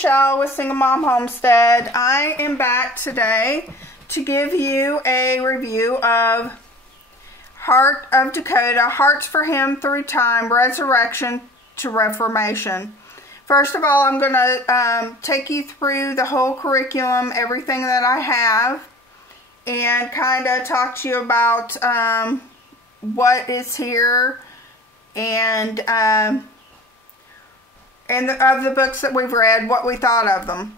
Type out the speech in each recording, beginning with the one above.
Michelle with Single Mom Homestead. I am back today to give you a review of Heart of Dakota, Hearts for Him Through Time, Resurrection to Reformation. First of all, I'm going to take you through the whole curriculum, everything that I have, and kind of talk to you about what is here and of the books that we've read, what we thought of them.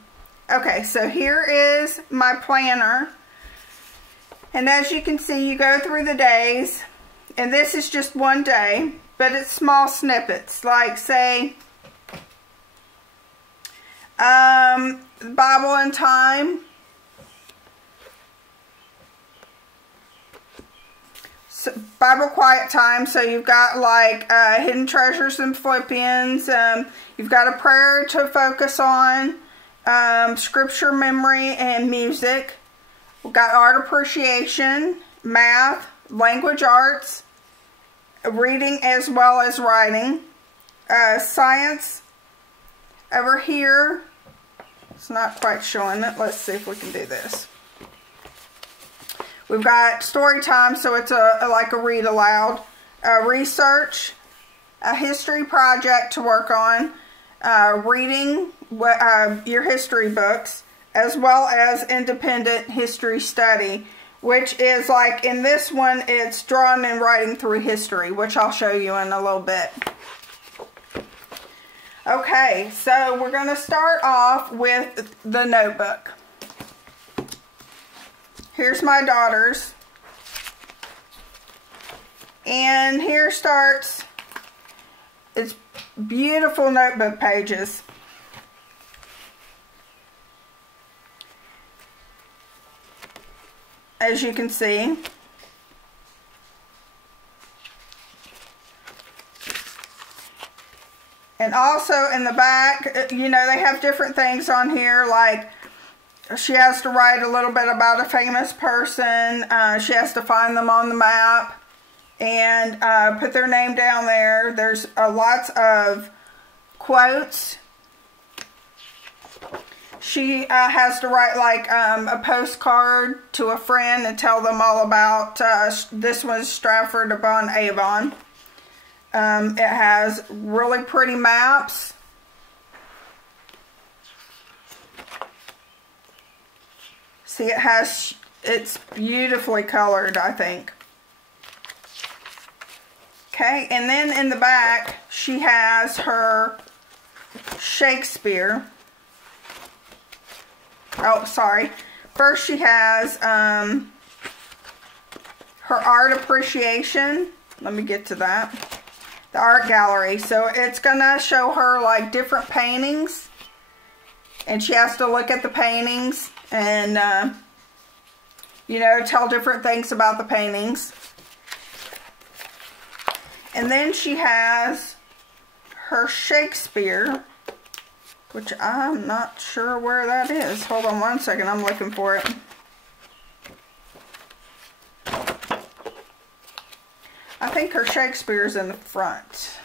Okay, so here is my planner. And as you can see, you go through the days. And this is just one day, but it's small snippets. Like, say, Bible and Time. So, Bible Quiet Time, so you've got like Hidden Treasures in Philippians, you've got a prayer to focus on, scripture memory and music, we've got art appreciation, math, language arts, reading as well as writing, science. Over here, it's not quite showing it, let's see if we can do this. We've got story time, so it's like a read aloud. Research, a history project to work on, reading your history books, as well as independent history study, which is like in this one, it's drawing and writing through history, which I'll show you in a little bit. Okay, so we're going to start off with the notebook. Here's my daughter's, and here starts its beautiful notebook pages. As you can see. And also in the back, you know, they have different things on here, like she has to write a little bit about a famous person. She has to find them on the map and put their name down there. There's lots of quotes. She has to write like a postcard to a friend and tell them all about, this was Stratford-upon-Avon. It has really pretty maps. See, it's beautifully colored, I think. Okay, and then in the back, she has her Shakespeare. Oh, sorry. First she has her art appreciation. Let me get to that. The art gallery. So it's going to show her like different paintings. And she has to look at the paintings and, you know, tell different things about the paintings. And then she has her Shakespeare, which I'm not sure where that is. Hold on one second, I'm looking for it. I think her Shakespeare's in the front.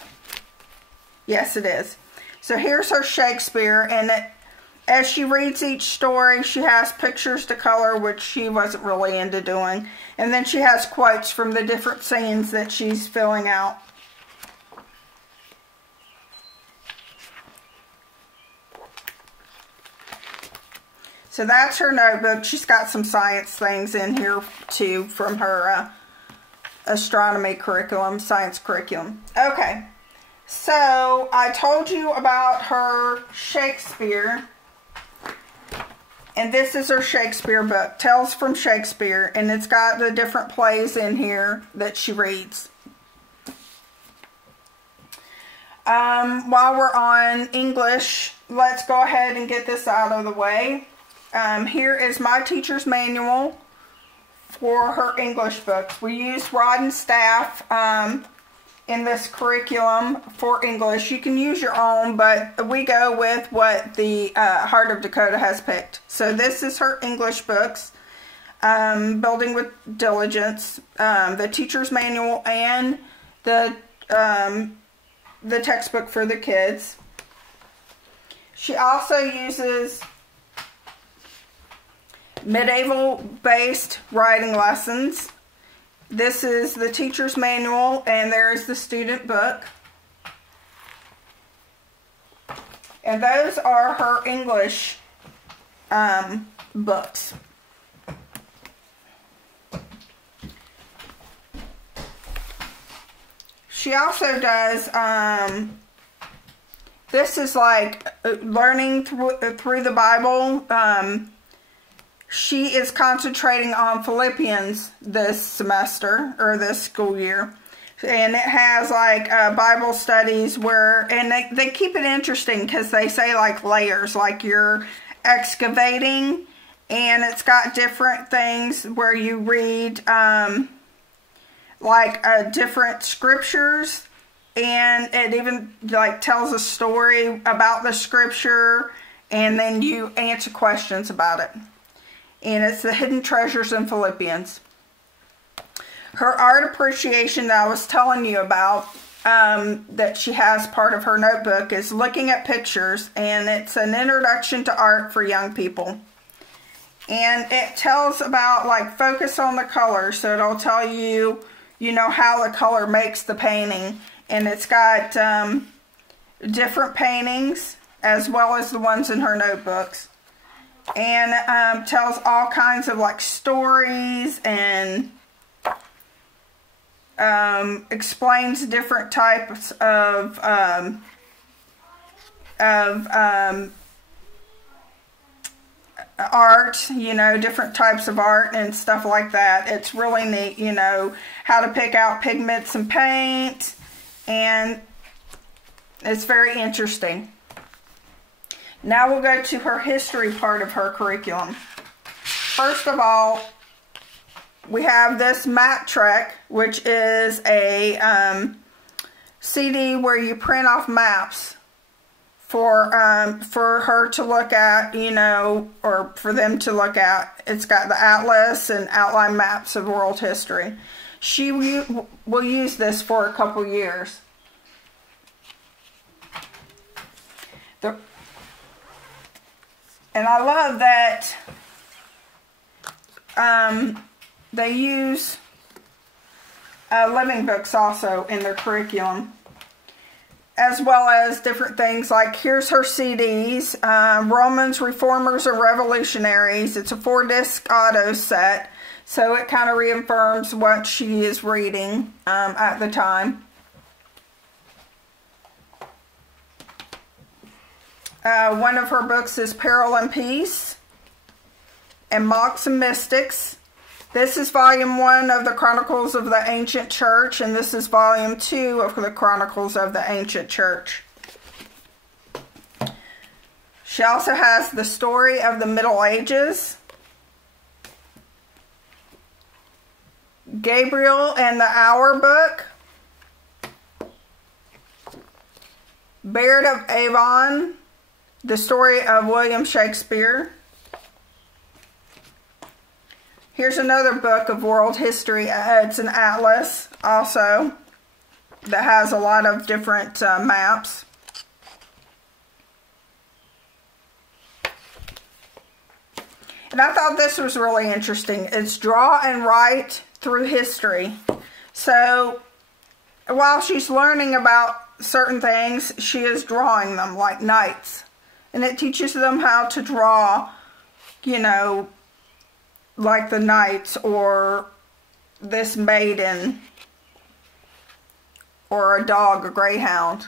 Yes, it is. So here's her Shakespeare, and as she reads each story, she has pictures to color, which she wasn't really into doing. And then she has quotes from the different scenes that she's filling out. So that's her notebook. She's got some science things in here too from her astronomy curriculum, science curriculum. Okay, so I told you about her Shakespeare. And this is her Shakespeare book, Tales from Shakespeare, and it's got the different plays in here that she reads. While we're on English, let's go ahead and get this out of the way. Here is my teacher's manual for her English books. We use Rod and Staff in this curriculum for English. You can use your own, but we go with what the Heart of Dakota has picked. So this is her English books, Building with Diligence, the teacher's manual, and the textbook for the kids. She also uses medieval-based writing lessons. This is the teacher's manual, and there is the student book. And those are her English books. She also does, this is like learning through the Bible. She is concentrating on Philippians this semester, or this school year. And it has like Bible studies where, and they keep it interesting because they say like layers, like you're excavating, and it's got different things where you read like different scriptures, and it even like tells a story about the scripture, and then you answer questions about it. And it's the hidden treasures in Philippians. Her art appreciation that I was telling you about, that she has part of her notebook, is looking at pictures, and it's an introduction to art for young people. And it tells about like focus on the color, so it'll tell you, you know, how the color makes the painting. And it's got different paintings as well as the ones in her notebooks. And tells all kinds of like stories, and explains different types of art, you know, different types of art and stuff like that. It's really neat, you know, how to pick out pigments and paint, and it's very interesting. Now we'll go to her history part of her curriculum. First of all, we have this Map Trek, which is a CD where you print off maps for her to look at, you know, or for them to look at. It's got the atlas and outline maps of world history. She will use this for a couple years. And I love that they use living books also in their curriculum, as well as different things like, here's her CDs, Romans, Reformers, and Revolutionaries. It's a 4-disc auto set, so it kind of reaffirms what she is reading at the time. One of her books is Peril and Peace and Monks and Mystics. This is volume 1 of the Chronicles of the Ancient Church, and this is volume 2 of the Chronicles of the Ancient Church. She also has the Story of the Middle Ages, Gabriel and the Hour book, Heart of Avon, the story of William Shakespeare. Here's another book of world history. It's an atlas also that has a lot of different maps. And I thought this was really interesting. It's Draw and Write Through History. So while she's learning about certain things, she is drawing them like knights. And it teaches them how to draw, you know, like the knights, or this maiden, or a dog, a greyhound.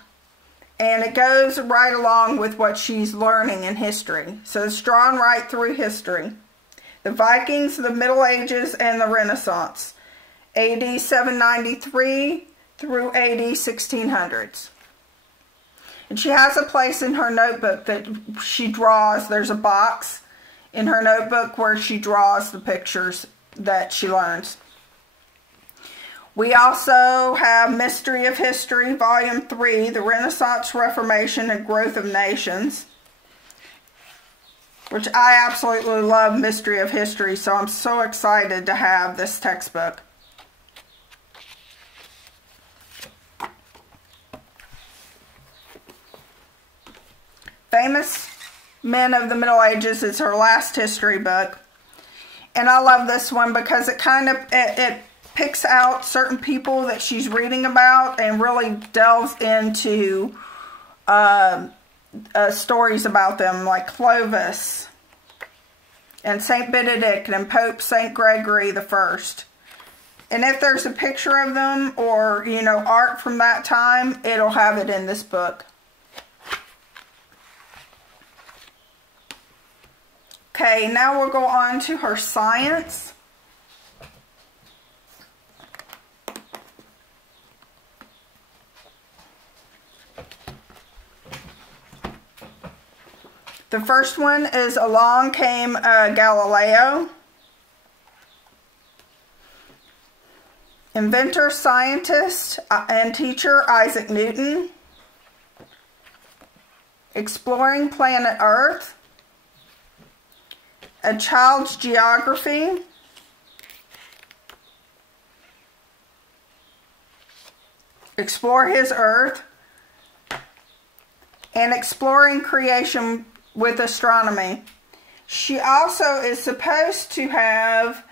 And it goes right along with what she's learning in history. So it's drawn right through history. The Vikings, the Middle Ages, and the Renaissance. AD 793 through AD 1600s. And she has a place in her notebook that she draws. There's a box in her notebook where she draws the pictures that she learns. We also have Mystery of History, Volume 3, The Renaissance, Reformation, and Growth of Nations, which I absolutely love Mystery of History, so I'm so excited to have this textbook. Famous Men of the Middle Ages is her last history book. And I love this one because it kind of, it picks out certain people that she's reading about and really delves into stories about them, like Clovis and Saint Benedict and Pope Saint Gregory the First. And if there's a picture of them or, you know, art from that time, it'll have it in this book. Okay, now we'll go on to her science. The first one is Along Came Galileo. Inventor, scientist, and teacher Isaac Newton. Exploring Planet Earth. A Child's Geography. Explore His Earth. And Exploring Creation with Astronomy. She also is supposed to have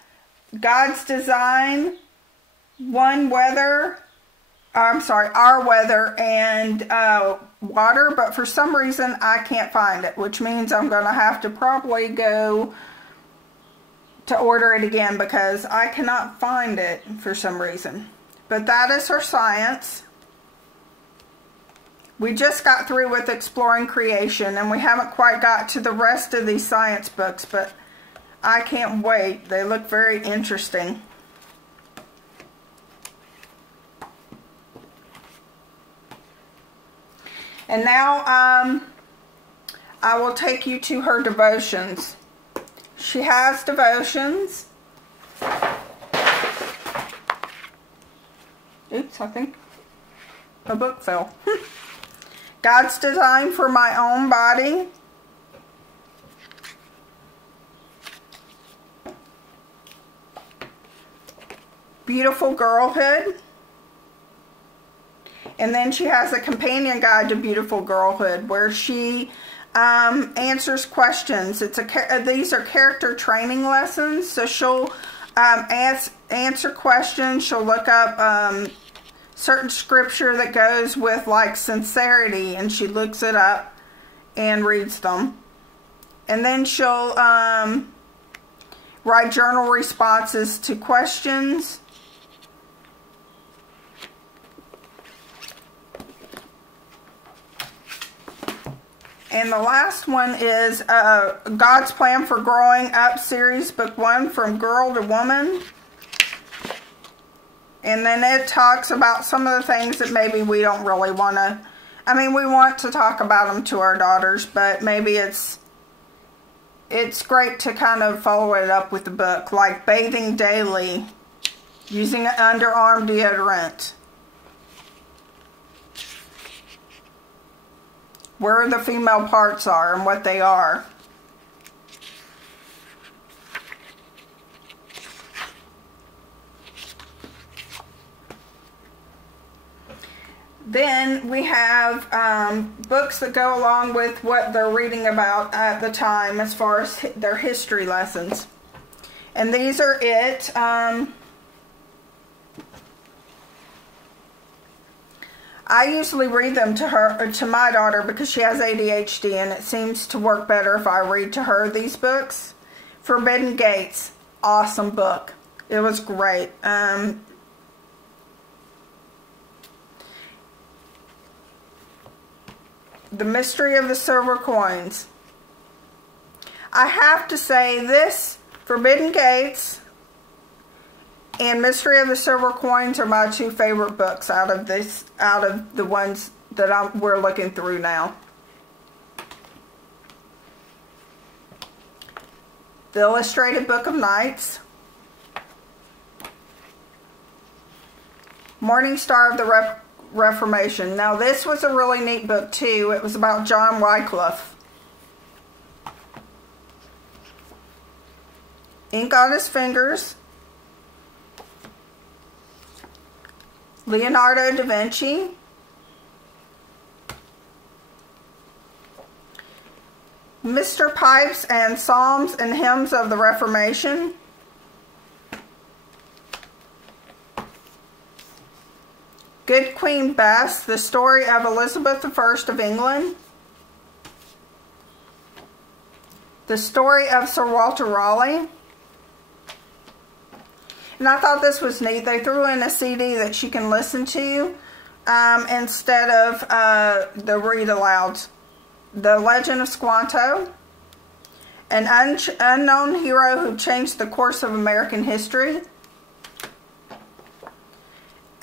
God's Design, Our Weather, and Water, but for some reason I can't find it, which means I'm going to have to probably go to order it again because I cannot find it for some reason. But that is her science. We just got through with Exploring Creation, and we haven't quite got to the rest of these science books, but I can't wait. They look very interesting. And now I will take you to her devotions. She has devotions. Oops, I think a book fell. God's Design for My Own Body. Beautiful Girlhood. And then she has a companion guide to Beautiful Girlhood where she answers questions. These are character training lessons. So she'll answer questions. She'll look up certain scripture that goes with like sincerity, and she looks it up and reads them. And then she'll write journal responses to questions. And the last one is God's Plan for Growing Up series, book 1, From Girl to Woman. And then it talks about some of the things that maybe we don't really want to, I mean, we want to talk about them to our daughters, but maybe it's great to kind of follow it up with the book, like bathing daily, using an underarm deodorant, where the female parts are and what they are. Then we have books that go along with what they're reading about at the time as far as their history lessons. And these are it. I usually read them to my daughter because she has ADHD, and it seems to work better if I read to her these books. Forbidden Gates, awesome book. It was great. The Mystery of the Silver Coins. I have to say, this Forbidden Gates and Mystery of the Silver Coins are my two favorite books out of the ones that we're looking through now. The Illustrated Book of Nights. Morning Star of the Reformation. Now this was a really neat book too. It was about John Wycliffe. Ink on His Fingers. Leonardo da Vinci. Mr. Pipes and Psalms and Hymns of the Reformation. Good Queen Bess, The Story of Elizabeth I of England. The Story of Sir Walter Raleigh. And I thought this was neat. They threw in a CD that she can listen to instead of the read-alouds. The Legend of Squanto. An Unknown Hero Who Changed the Course of American History.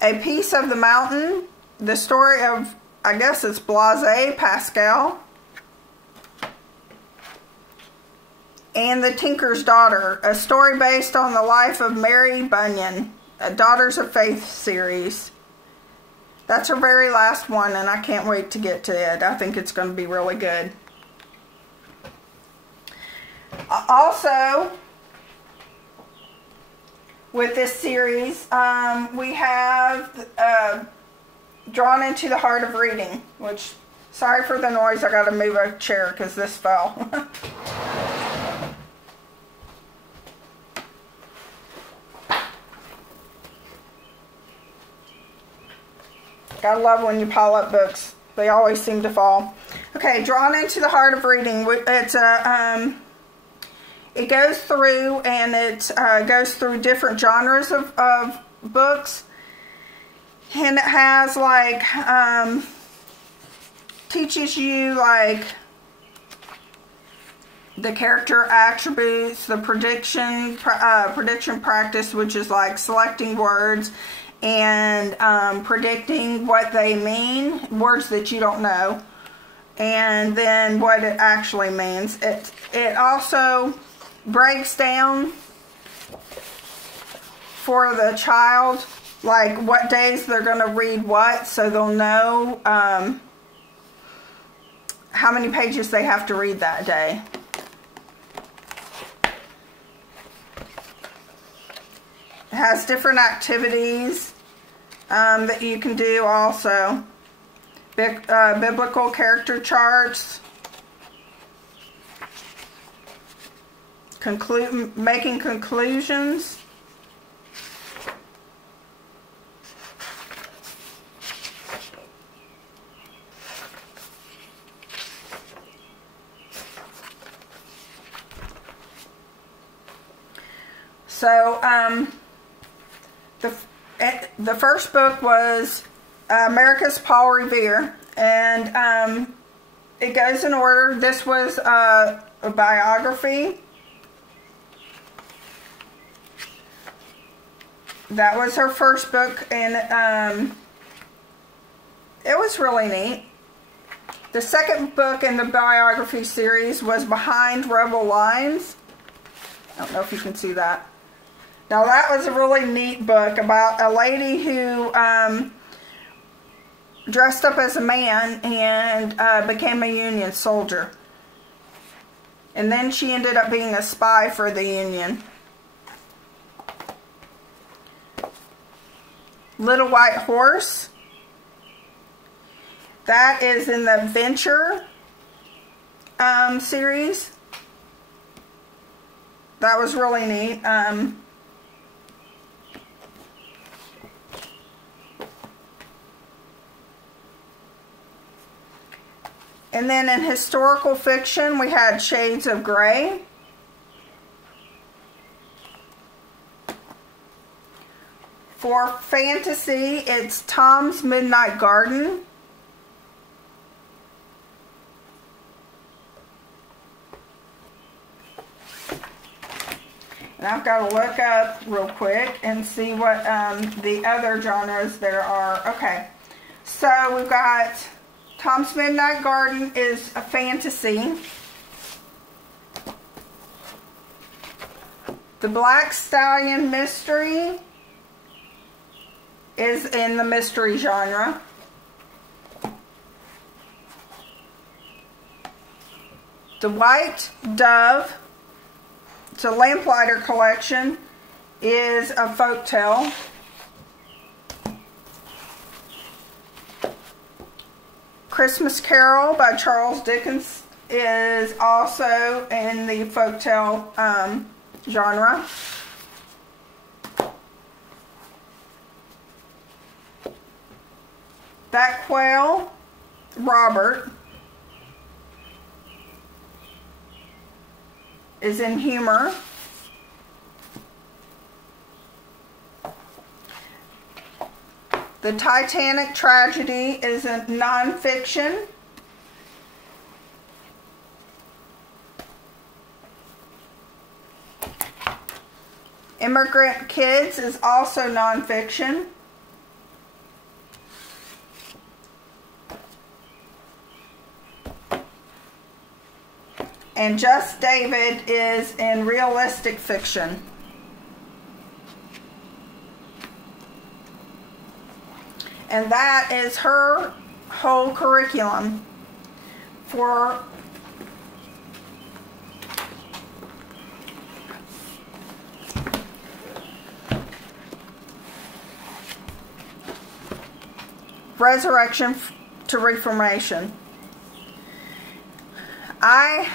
A Piece of the Mountain. The Story of, I guess it's Blaise Pascal. And The Tinker's Daughter, a story based on the life of Mary Bunyan, a Daughters of Faith series. That's her very last one, and I can't wait to get to it. I think it's going to be really good. Also, with this series, we have Drawn into the Heart of Reading, which, sorry for the noise, I got to move a chair because this fell. I love when you pile up books. They always seem to fall. Okay, Drawn into the Heart of Reading. It's a it goes through and it goes through different genres of books, and it has like teaches you like the character attributes, the prediction practice, which is like selecting words and predicting what they mean, words that you don't know, and then what it actually means. It also breaks down for the child like what days they're going to read what, so they'll know how many pages they have to read that day. It has different activities that you can do also. Biblical character charts. Making conclusions. So, the first book was America's Paul Revere, and it goes in order. This was a biography. That was her first book, and it was really neat. The second book in the biography series was Behind Rebel Lines. I don't know if you can see that. Now that was a really neat book about a lady who dressed up as a man and became a Union soldier. And then she ended up being a spy for the Union. Little White Horse. That is in the Venture series. That was really neat. And then in historical fiction, we had Shades of Grey. For fantasy, it's Tom's Midnight Garden. And I've got to look up real quick and see what the other genres there are. Okay, so we've got Tom's Midnight Garden is a fantasy. The Black Stallion Mystery is in the mystery genre. The White Dove, it's a Lamplighter collection, is a folktale. Christmas Carol by Charles Dickens is also in the folktale genre. That quail, Robert, is in humor. The Titanic tragedy is in nonfiction. Immigrant Kids is also nonfiction. And Just David is in realistic fiction. And that is her whole curriculum for Resurrection to Reformation. I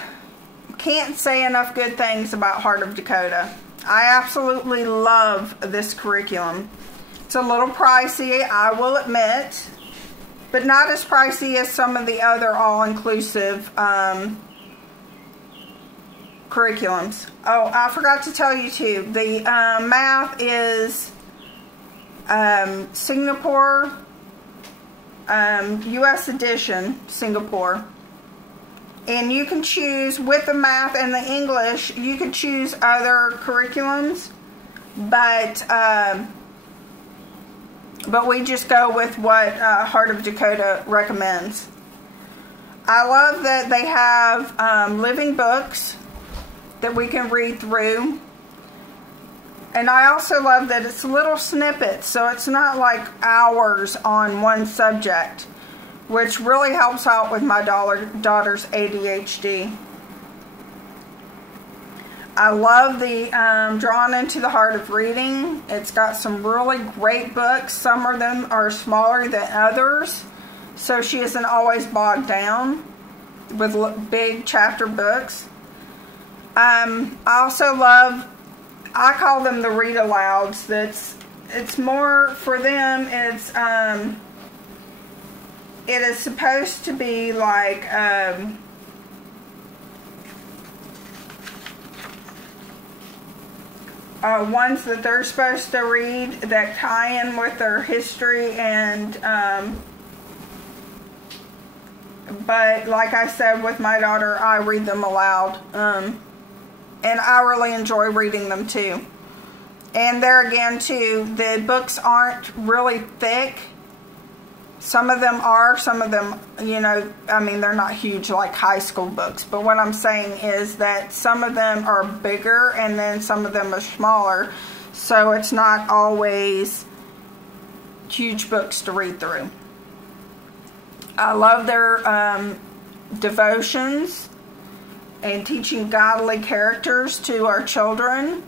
can't say enough good things about Heart of Dakota. I absolutely love this curriculum. It's a little pricey, I will admit, but not as pricey as some of the other all-inclusive curriculums. Oh, I forgot to tell you too, the math is Singapore, U.S. edition, Singapore. And you can choose, with the math and the English, you can choose other curriculums, but we just go with what Heart of Dakota recommends. I love that they have living books that we can read through. And I also love that it's little snippets, so it's not like hours on one subject, which really helps out with my daughter's ADHD. I love the Drawn into the Heart of Reading. It's got some really great books. Some of them are smaller than others, so she isn't always bogged down with big chapter books. I also love, I call them the read-alouds. It's more for them, it is supposed to be like ones that they're supposed to read that tie in with their history, and but like I said with my daughter, I read them aloud, and I really enjoy reading them too. And there again too, the books aren't really thick. Some of them are, some of them, you know, I mean, they're not huge like high school books. But what I'm saying is that some of them are bigger and then some of them are smaller. So it's not always huge books to read through. I love their devotions and teaching godly characters to our children.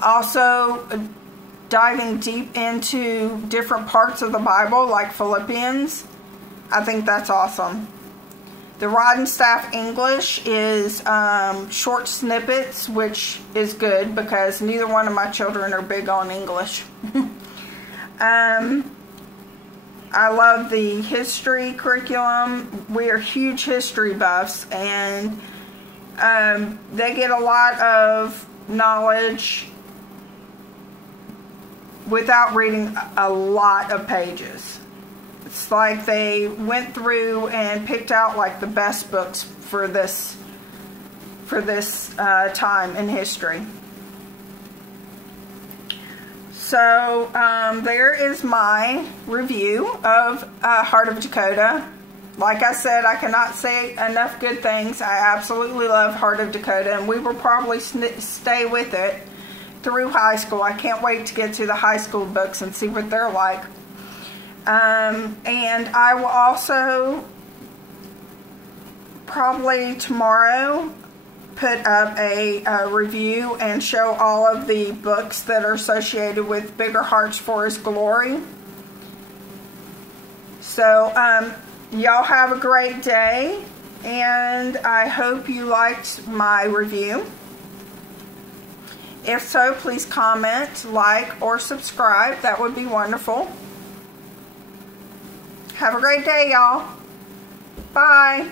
Also, diving deep into different parts of the Bible, like Philippians. I think that's awesome. The Rod and Staff English is short snippets, which is good because neither one of my children are big on English. I love the history curriculum. We are huge history buffs, and they get a lot of knowledge without reading a lot of pages. It's like they went through and picked out like the best books for this time in history. So there is my review of Heart of Dakota. Like I said, I cannot say enough good things. I absolutely love Heart of Dakota, and we will probably stay with it through high school. I can't wait to get to the high school books and see what they're like. And I will also probably tomorrow put up a review and show all of the books that are associated with Bigger Hearts for His Glory. So y'all have a great day, and I hope you liked my review. If so, please comment, like, or subscribe. That would be wonderful. Have a great day, y'all. Bye.